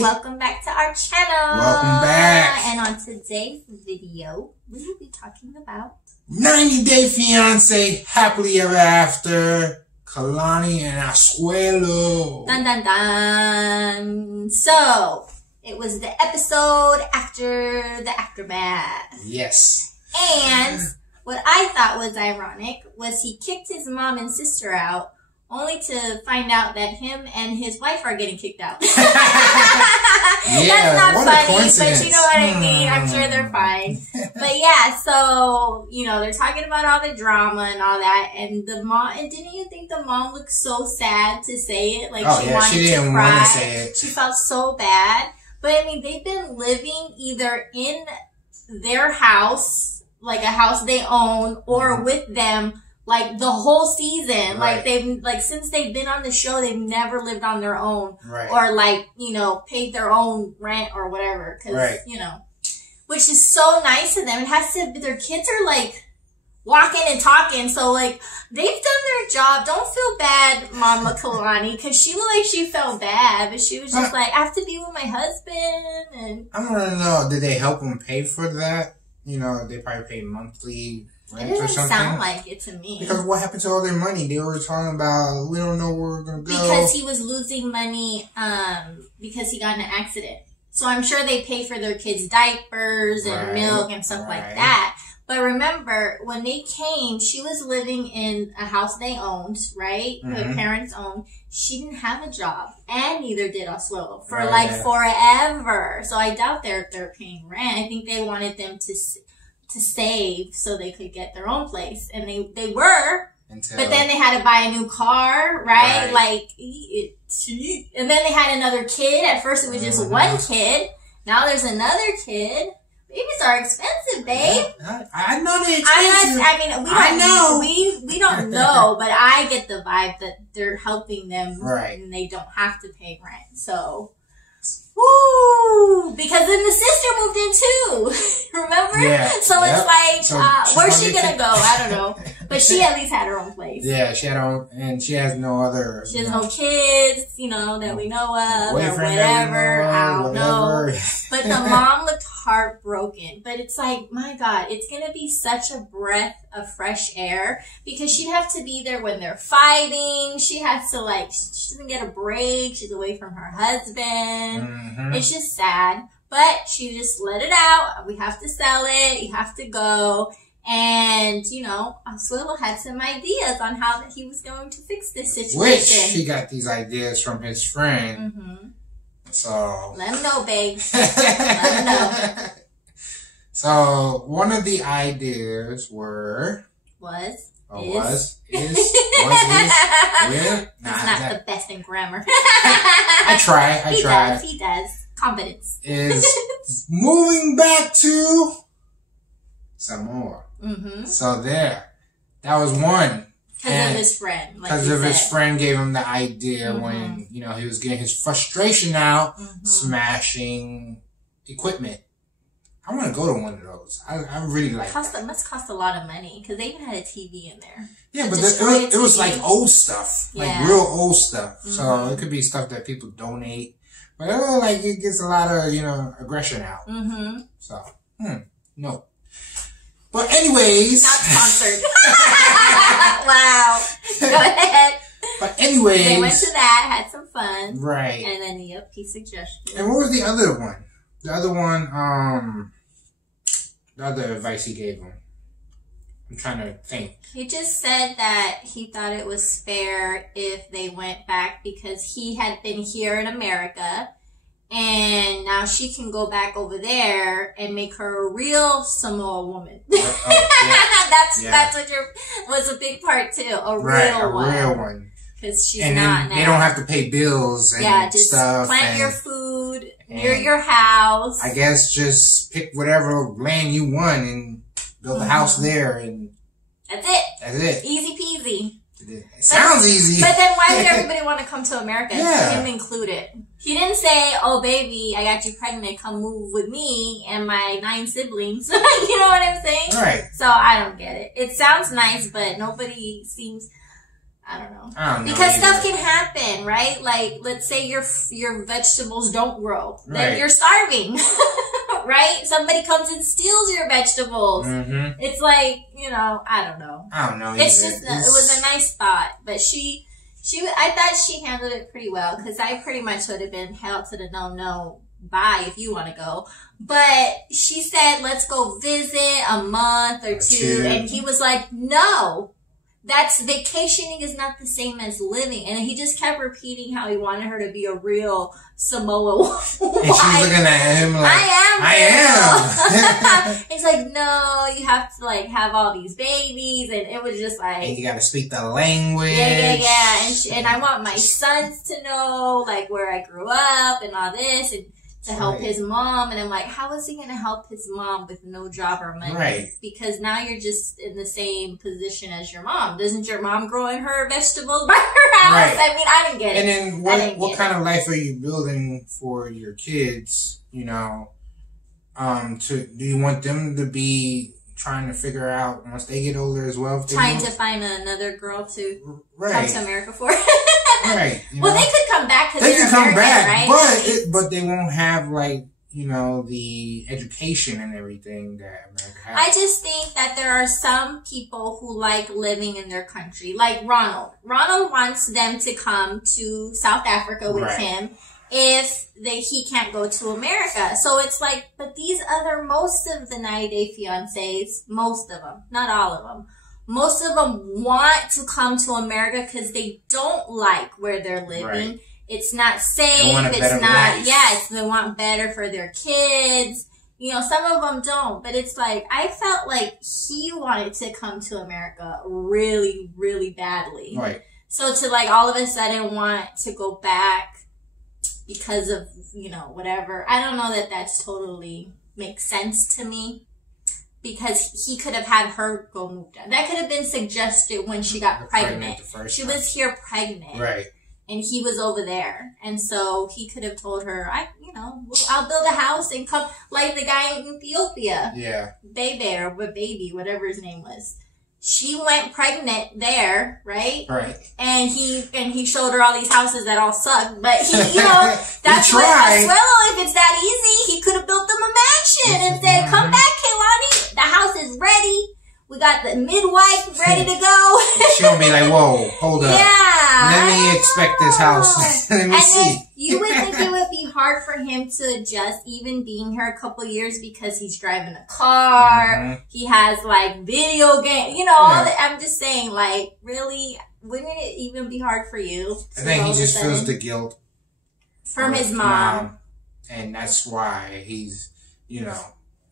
Welcome back to our channel. Welcome back. And on today's video, we will be talking about 90 Day Fiancé, Happily Ever After, Kalani and Asuelu. Dun dun dun. So, it was the episode after the aftermath. Yes. And what I thought was ironic was he kicked his mom and sister out, only to find out that him and his wife are getting kicked out. Yeah, that's not what a funny, coincidence. but you know what I mean. I'm sure they're fine. But yeah, so, you know, they're talking about all the drama and all that, and the mom, and didn't you think the mom looked so sad to say it? Like, she wanted she didn't to cry. want to say it. She felt so bad. But I mean, they've been living either in their house, like a house they own, or with them, like the whole season. Right. Like since they've been on the show, they've never lived on their own. Right. Or like, you know, paid their own rent or whatever. Cause, Right. you know, which is so nice of them. It has to, their kids are like walking and talking. So like, they've done their job. Don't feel bad, Mama Kalani, cause she looked like she felt bad, but she was just like, I have to be with my husband. And I don't know. Did they help them pay for that? You know, they probably pay monthly rent it or doesn't something. sound like it to me. Because what happened to all their money? They were talking about, we don't know where we're going to go. Because he was losing money, because he got in an accident. So I'm sure they pay for their kids' diapers and milk and stuff like that. But remember, when they came, she was living in a house they owned, right? Her parents owned. She didn't have a job, and neither did Asuelu for forever. So I doubt they're paying rent. I think they wanted them to save so they could get their own place, and they were. But then they had to buy a new car, right? Like, and then they had another kid. At first, it was just one kid. Now there's another kid. Babies are expensive, babe. I know they're expensive. We don't know, but I get the vibe that they're helping them, and they don't have to pay rent. So, woo! Because then the sister moved in too. Remember? Yeah. So it's like, So where's she gonna go? I don't know. But she at least had her own place. Yeah, she had her own, and she has no other. She has no kids, you know, that we know of, or boyfriend whatever. I don't know. But the mom looked heartbroken. But it's like, my God, it's gonna be such a breath of fresh air, because she'd have to be there when they're fighting. She has to, like, she doesn't get a break. She's away from her husband. It's just sad. But she just let it out. We have to sell it. You have to go. And, you know, Asuelu had some ideas on how that he was going to fix this situation. Which he got these ideas from his friend. So let him know, babe. Let him know. So one of the ideas were That's not the best in grammar. I try. He does. Confidence. Is moving back to Samoa. So there. That was one. Because of his friend. Because of his friend gave him the idea when, you know, he was getting his frustration out, smashing equipment. I want to go to one of those. I really like that. It must cost a lot of money, because they even had a TV in there. Yeah, but it was like old stuff. Like real old stuff. So it could be stuff that people donate. But like it gets a lot of, you know, aggression out. So, no. But anyways. Not sponsored. Wow. Go ahead. But anyways. They went to that, had some fun. Right. And then, yep, he suggested. And what was the other one? The other one, the other advice he gave him. I'm trying to think. He just said that he thought it was fair if they went back, because he had been here in America, and now she can go back over there and make her a real Samoa woman. That's what was a big part too. A real one. Because she's and not then now. They don't have to pay bills and just stuff. Plant your food near your house. I guess just pick whatever land you want and build a house there, and that's it. That's it. Easy peasy. It sounds easy. But then why would everybody want to come to America? Yeah. Him included. He didn't say, oh, baby, I got you pregnant. Come move with me and my 9 siblings. You know what I'm saying? Right. So I don't get it. It sounds nice, but nobody seems... I don't know. I don't know because either. stuff can happen, right? Like, let's say your vegetables don't grow. Right. Then you're starving, right? Somebody comes and steals your vegetables. Mm-hmm. It's like, you know, I don't know. I don't know. It's just, it was a nice thought. But I thought she handled it pretty well, because I pretty much would have been held to the no, bye if you want to go. But she said, let's go visit a month or two. And he was like, no. That's vacationing is not the same as living. And he just kept repeating how he wanted her to be a real Samoa wife. And she's looking at him like, I am. It's like, no, you have to like have all these babies. And it was just like. And you got to speak the language. Yeah. And I want my sons to know like where I grew up and all this. And to help his mom. And I'm like, how is he going to help his mom with no job or money? Right. Because now you're just in the same position as your mom. Doesn't your mom growing her vegetables by her house? Right. I mean, I didn't get it. And then what kind of life are you building for your kids? You know, do you want them to be trying to figure out once they get older as well? Trying to find another girl to come to America for. Right. Well, they could come back because they can come back, right? but they won't have like, you know, the education and everything that America has. I just think that there are some people who like living in their country, like Ronald. Ronald wants them to come to South Africa with him if he can't go to America. So it's like, but these most of the 90-day fiancés, most of them, not all of them, most of them want to come to America because they don't like where they're living. Right. It's not safe. It's not, life. They want better for their kids. You know, some of them don't, but it's like, I felt like he wanted to come to America really, really badly. Right. So to like all of a sudden want to go back because of, you know, whatever. I don't know that that's totally makes sense to me. Because he could have had her go move down. That could have been suggested when she got pregnant. She was here pregnant. Right. And he was over there. And so he could have told her, I'll build a house and come, like the guy in Ethiopia. Yeah. Baby, whatever his name was. She went pregnant there, right? Right. And he showed her all these houses that all suck. But he, you know, that's what Asuelu, if it's that easy, he could have built them a mansion and said, come back, Kalani. The house is ready. We got the midwife ready to go. She'll be like, whoa, hold up. Yeah. Let me inspect this house. Let me see. You would think it would be hard for him to adjust even being here a couple years because he's driving a car. Mm-hmm. He has like video game, you know, all that. I'm just saying, like, really, wouldn't it even be hard for you? I think he just feels the guilt from his mom. And that's why he's, you know,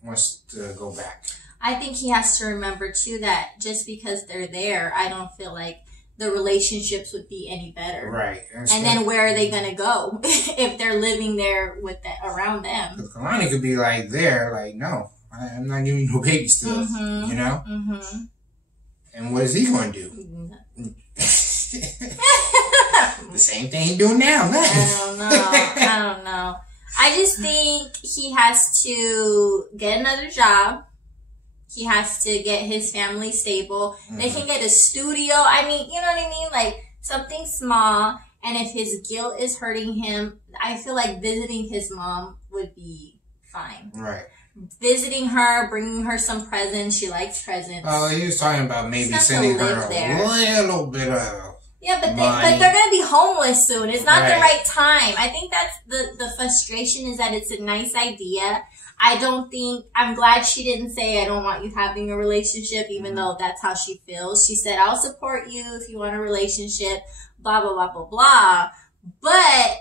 wants to go back. I think he has to remember too that just because they're there, I don't feel like the relationships would be any better. Right. And then where are they going to go if they're living there with around them? Because Kalani could be like there, like, no, I'm not giving you no baby stuff, you know? Mm-hmm. And what is he going to do? The same thing he's doing now. I don't know. I just think he has to get another job. He has to get his family stable. Mm-hmm. They can get a studio. I mean, you know what I mean? Like something small. And if his guilt is hurting him, I feel like visiting his mom would be fine. Right. Visiting her, bringing her some presents. She likes presents. Oh, he was talking about maybe sending her a little bit of but they're going to be homeless soon. It's not the right time. I think that's the frustration is that it's a nice idea. I'm glad she didn't say, I don't want you having a relationship, even though that's how she feels. She said, I'll support you if you want a relationship, blah, blah, blah, blah, blah. But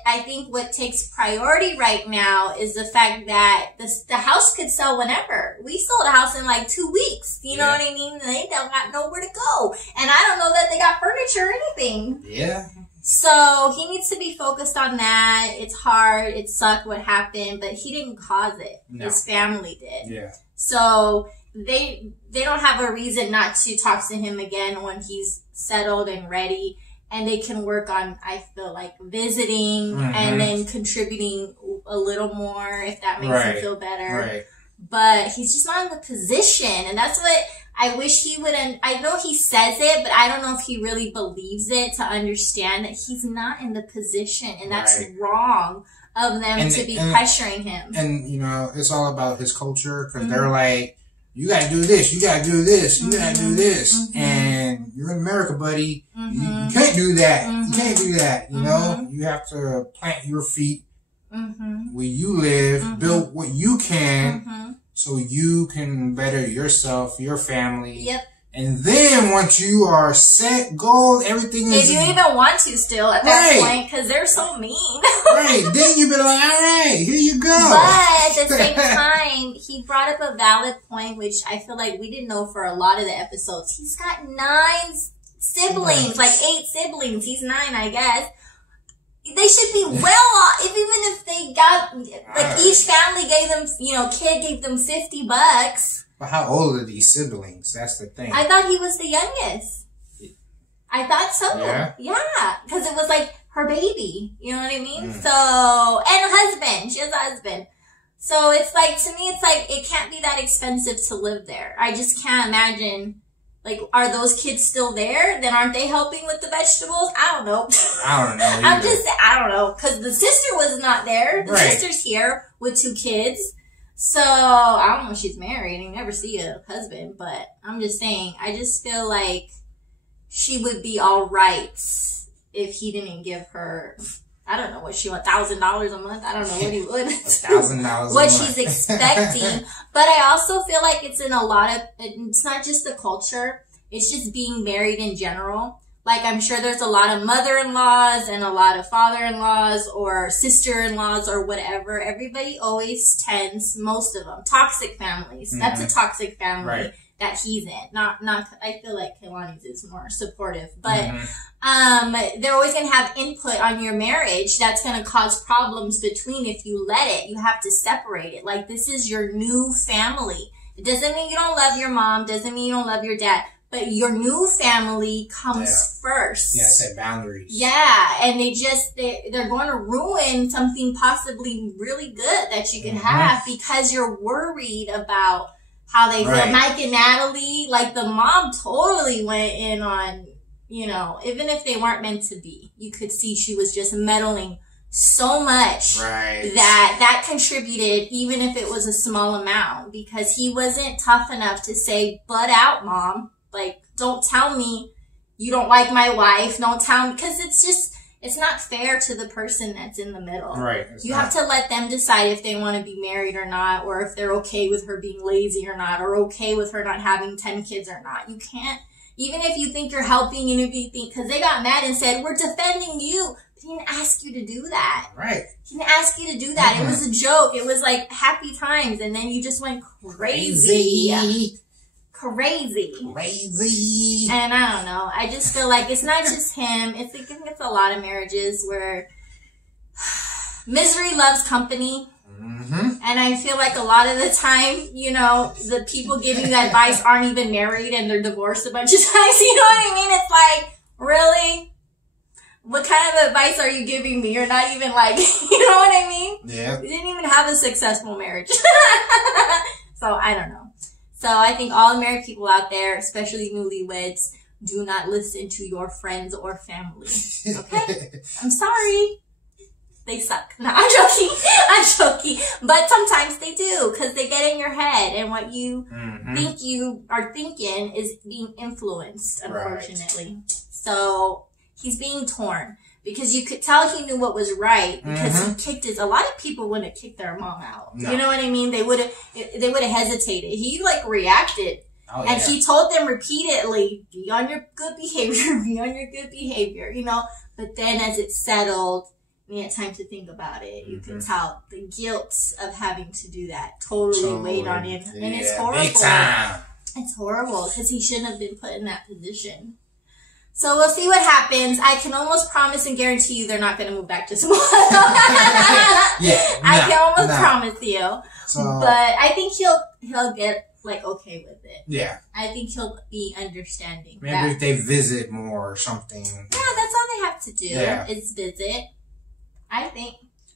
I think what takes priority right now is the fact that the house could sell whenever. We sold a house in like 2 weeks. You know what I mean? They don't got nowhere to go. And I don't know that they got furniture or anything. Yeah. So he needs to be focused on that. It's hard. It sucked what happened, but he didn't cause it. No. His family did. Yeah. So they don't have a reason not to talk to him again when he's settled and ready. And they can work on, I feel like, visiting and then contributing a little more if that makes him feel better. Right. but he's just not in the position. And that's what I wish he wouldn't. I know he says it, but I don't know if he really believes it to understand that he's not in the position, and that's wrong of them to be pressuring him. And, you know, it's all about his culture, because they're like, you gotta do this, you gotta do this, you gotta do this. And you're in America, buddy. You can't do that. You can't do that. You know, you have to plant your feet where you live, build what you can, so you can better yourself, your family. Yep. And then once you are set, goal, everything is... If you even want to still at that point, because they're so mean. Then you be like, all right, here you go. But at the same time, he brought up a valid point, which I feel like we didn't know for a lot of the episodes. He's got 9 siblings, like 8 siblings. He's 9, I guess. They should be well off, even if they got, like, each family gave them, you know, kid gave them $50. But how old are these siblings? That's the thing. I thought he was the youngest. I thought so. Yeah. Because it was like her baby. You know what I mean? So, and husband. She has a husband. So it's like, to me, it's like, it can't be that expensive to live there. I just can't imagine. Like, are those kids still there? Then aren't they helping with the vegetables? I don't know. I don't know. I don't know. Because the sister was not there. The sister's here with 2 kids. So, I don't know if she's married. You never see a husband. But I'm just saying, I just feel like she would be all right if he didn't give her, I don't know what she wants, $1,000 a month. I don't know what he would. $1,000 what she's expecting. But I also feel like it's in a lot of, it's not just the culture. It's just being married in general. Like, I'm sure there's a lot of mother-in-laws and a lot of father-in-laws or sister-in-laws or whatever. Everybody always tends, most of them, toxic families. That's a toxic family that he's in. Not, I feel like Kalani's is more supportive. But, they're always going to have input on your marriage that's going to cause problems between if you let it. You have to separate it. Like, this is your new family. It doesn't mean you don't love your mom. Doesn't mean you don't love your dad. But your new family comes first. Yeah, set boundaries. Yeah, and they're going to ruin something possibly really good that you can have because you're worried about how they feel. Mike and Natalie, like the mom totally went in on, you know, even if they weren't meant to be, you could see she was just meddling so much that contributed, even if it was a small amount, because he wasn't tough enough to say, butt out, mom. Like, don't tell me you don't like my wife. Don't tell me, because it's not fair to the person that's in the middle. You have to let them decide if they want to be married or not, or if they're okay with her being lazy or not, or okay with her not having 10 kids or not. You can't, even if you think you're helping, and if you think, because they got mad and said, we're defending you. He didn't ask you to do that. He didn't ask you to do that. It was a joke. It was like happy times, and then you just went crazy. And I don't know. I just feel like it's not just him. I think it's a lot of marriages where misery loves company. And I feel like a lot of the time, you know, the people giving the advice aren't even married and they're divorced a bunch of times. You know what I mean? It's like, really? What kind of advice are you giving me? You're not even like, you know what I mean? Yeah. You didn't even have a successful marriage. So I don't know. So I think all married people out there, especially newlyweds, do not listen to your friends or family. Okay? I'm sorry. They suck. No, I'm joking. I'm joking. But sometimes they do, because they get in your head, and what you think you are thinking is being influenced, unfortunately. So he's being torn. Because you could tell he knew what was right, because he kicked a lot of people wouldn't have kicked their mom out. No. You know what I mean? They would have hesitated. He like reacted. And he told them repeatedly, be on your good behavior, be on your good behavior, you know. But then as it settled, he had time to think about it. You can tell the guilt of having to do that totally weighed on him. And it's horrible. Big time. It's horrible, because he shouldn't have been put in that position. So we'll see what happens. I can almost promise and guarantee you they're not going to move back to Samoa. I can almost promise you. So, but I think he'll get like okay with it. Yeah. I think he'll be understanding. Maybe if they visit more or something. Yeah, that's all they have to do is visit. I think.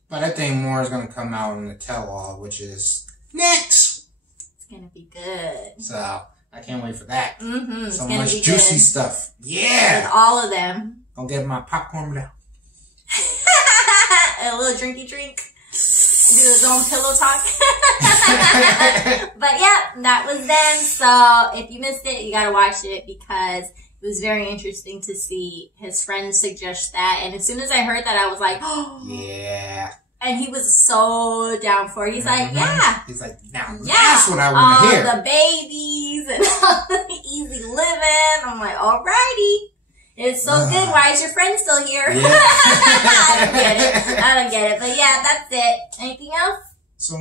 But I think more is going to come out in the tell-all, which is next. gonna be good. So I can't wait for that. Mm-hmm. So much juicy stuff. Yeah. With all of them. Don't get my popcorn down. A little drinky drink. Do his own pillow talk. But yeah, that was then. So if you missed it, you gotta watch it because it was very interesting to see his friends suggest that. And as soon as I heard that, I was like, oh. Yeah. And he was so down for it. He's like, yeah. He's like, now that's what I want to hear. All the babies and all the easy living. I'm like, alrighty. It's so good. Why is your friend still here? Yeah. I don't get it. But yeah, that's it. Anything else? So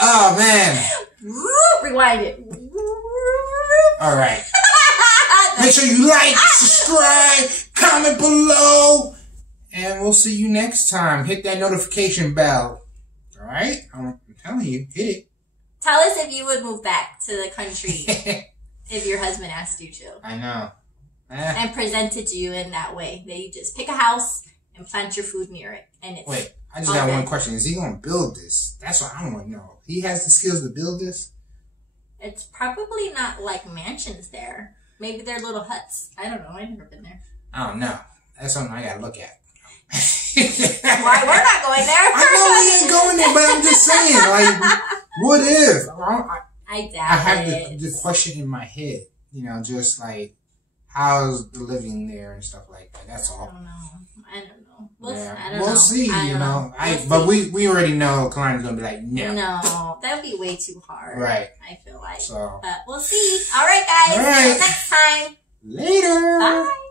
oh man. Rewind it. All right. Make sure you like, subscribe, comment below, and we'll see you next time. Hit that notification bell. All right? I'm telling you, hit it. Tell us if you would move back to the country if your husband asked you to. I know. And presented you in that way. That you just pick a house and plant your food near it. And it's Wait, I just got one question. Is he going to build this? That's what I want to know. He has the skills to build this? It's probably not like mansions there. Maybe they're little huts. I don't know. I've never been there. I don't know. That's something I got to look at. Why? We're not going there. I know we ain't going there, but I'm just saying, like, what if? I doubt I have the question in my head, you know, just like, how's the living there and stuff like that. That's all. I don't know. We'll We'll see, you know. But we already know Kalani's going to be like, no. No, that would be way too hard. Right. I feel like. So. But we'll see. All right, guys. All right. Until next time. Later. Bye.